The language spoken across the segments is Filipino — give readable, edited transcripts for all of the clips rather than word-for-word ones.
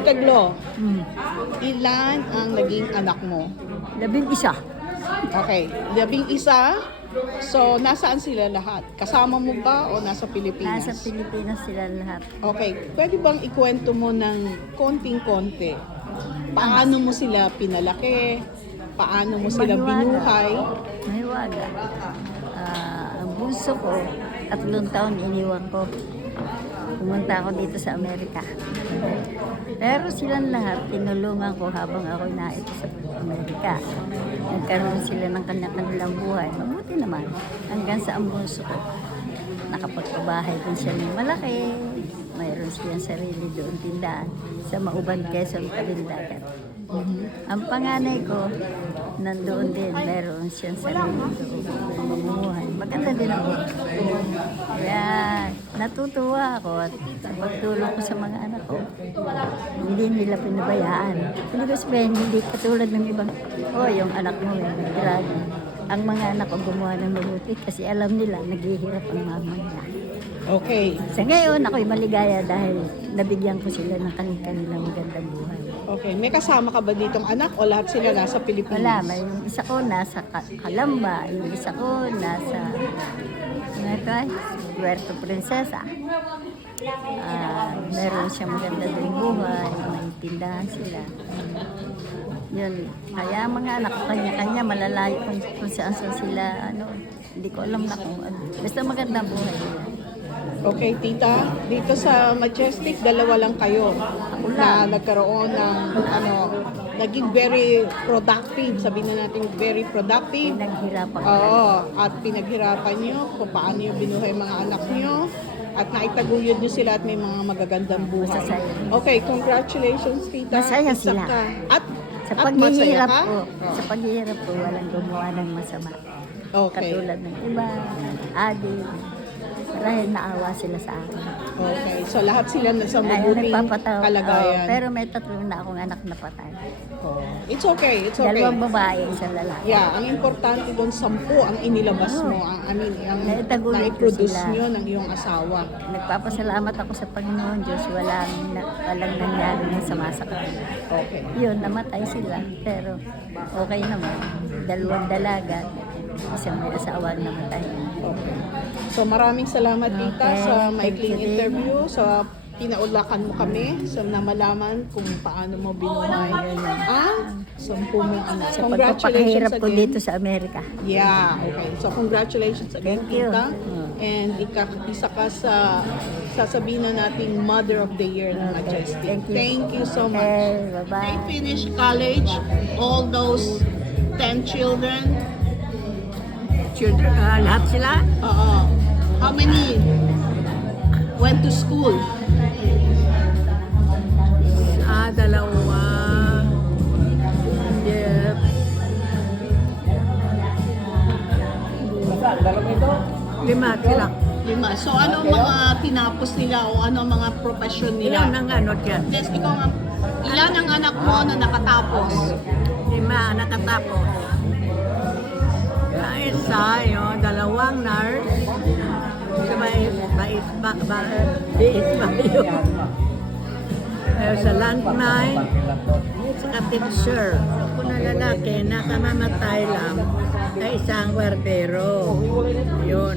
Tita Glo, Hmm. ilan ang naging anak mo? 11. Okay, 11. So, nasaan sila lahat? Kasama mo ba o nasa Pilipinas? Nasa Pilipinas sila lahat. Okay, pwede bang ikwento mo ng konting-konti? Paano mo sila pinalaki? Paano mo sila binuhay? Mahiwaga. Ang bunso ko, 3 taon iniwan ko. Pumunta ako dito sa Amerika. Pero silang lahat, tinulungan ko habang ako naito sa Amerika. Nagkaroon sila ng kanya-kanilang buhay. Mabuti naman. Hanggang sa ang bunso ko. Nakapagpabahay din siya ng malaki. Mayroon siyang sarili doon tindahan sa Mauban, Quezon, Tabindagat. Ang panganay ko, nandoon din. Meron siyang sarili doon. Mamumuhay. Maganda din ako. Kaya natutuwa ako at sa pagtulong ko sa mga anak ko. Hindi nila pinabayaan. Hindi ko sabihin, hindi katulad ng ibang, yung anak mo, grabe. Ang mga anak ko gumawa ng mabuti kasi alam nila, naghihirap ang mama nila. Okay. Sa ngayon, ako'y maligaya dahil nabigyan ko sila ng kanilang magandang buhay. Okay, may kasama ka ba ditong anak o lahat sila nasa Pilipinas? Wala, may yung isa ko nasa Calamba, yung isa ko nasa Puerto Princesa. Meron siyang maganda din buhay, may tindahan sila. Yun, kaya ang mga anak ko kanya-kanya malalayo kung saan sila, hindi ko alam na kung ano. Basta magandang buhay nila. Okay, tita, dito sa Majestic, 2 lang kayo na nagkaroon ng, naging very productive, sabihin na natin very productive. Pinaghirapan ko. Oo, at pinaghirapan nyo kung paano nyo binuhay mga anak nyo at naitaguyod nyo sila at may mga magagandang buhay. Masasaya. Okay, congratulations, tita. Masaya Isa sila. ka. Sa At masaya paghihirap ka? ko, sa paghihirap ko, walang gumawa ng masama. Okay. Katulad ng iba, adik, marahil naawa sila sa akin. Okay, so lahat sila nasa Ayaw mabuting nagpapatawa. kalagayan. Pero may 3 na akong anak na patay. Oh, it's okay, it's okay. 2 babae, 1 lalaki. Yeah, ang importante doon 10 ang inilabas mo, ang Naitaguyod ko naiproduce sila. nyo ng iyong asawa. Nagpapasalamat ako sa Panginoon Diyos, walang nangyari na sama sa kanila. Okay. Yun, namatay sila. Pero okay naman. 2 dalaga, isang may asawa na namatay. Okay. So maraming salamat tita Okay, sa thank maikling you din. interview, sa pinaulakan mo kami, sa namalaman kung paano mo binuhay ang 10 mong anak. Sa Congratulations pagpapakahirap ko again. dito sa Amerika. Yeah, okay. So congratulations again, Thank you. tita. And isa ka sa sasabihin na nating Mother of the Year ng Majestic. Thank you. Thank you so much. Okay, They bye-bye. finished college, all those 10 children. Children, lahat sila? How many went to school? 2. Yeah. 5 sila. 5. So ano mga tinapos nila o ano mga profession Ilan nila? ang ano dyan? Yes, ikaw nga. Ilan ang anak mo na nakatapos? 5 nakatapos. Ang isa, yung 2 nurse. Sa bait ba yun? Sa landmine. Sa teacher. Kung na lalaki, nakamamatay lang ay isang wardero. Yun.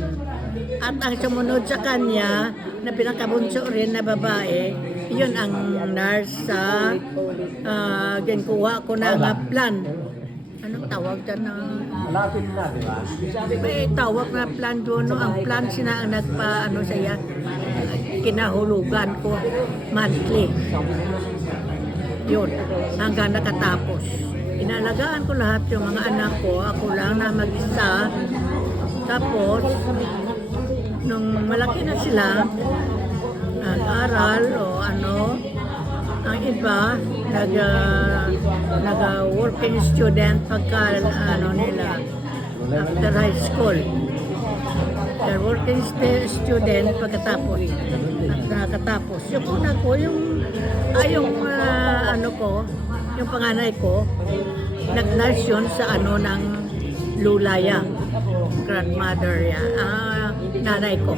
At ang sumunod sa kanya, na pinakabunso rin na babae, yun ang nurse sa ginkuha ko na nga plan. Anong tawag dyan na? Malapit na, di ba? May tawag na plan doon. No? Ang plan sina ang siya, kinahulugan ko monthly. Yun, hanggang nakatapos. Inalagaan ko lahat yung mga anak ko. Ako lang na mag-isa. Tapos, nung malaki na sila, nag-aral o ang iba, nag-working student pagka nila, after high school. They're working student pagkatapos. Nakatapos. Yung una ko, yung panganay ko, nag-nurse yun sa ng Lulaya, grandmother yan, nanay ko.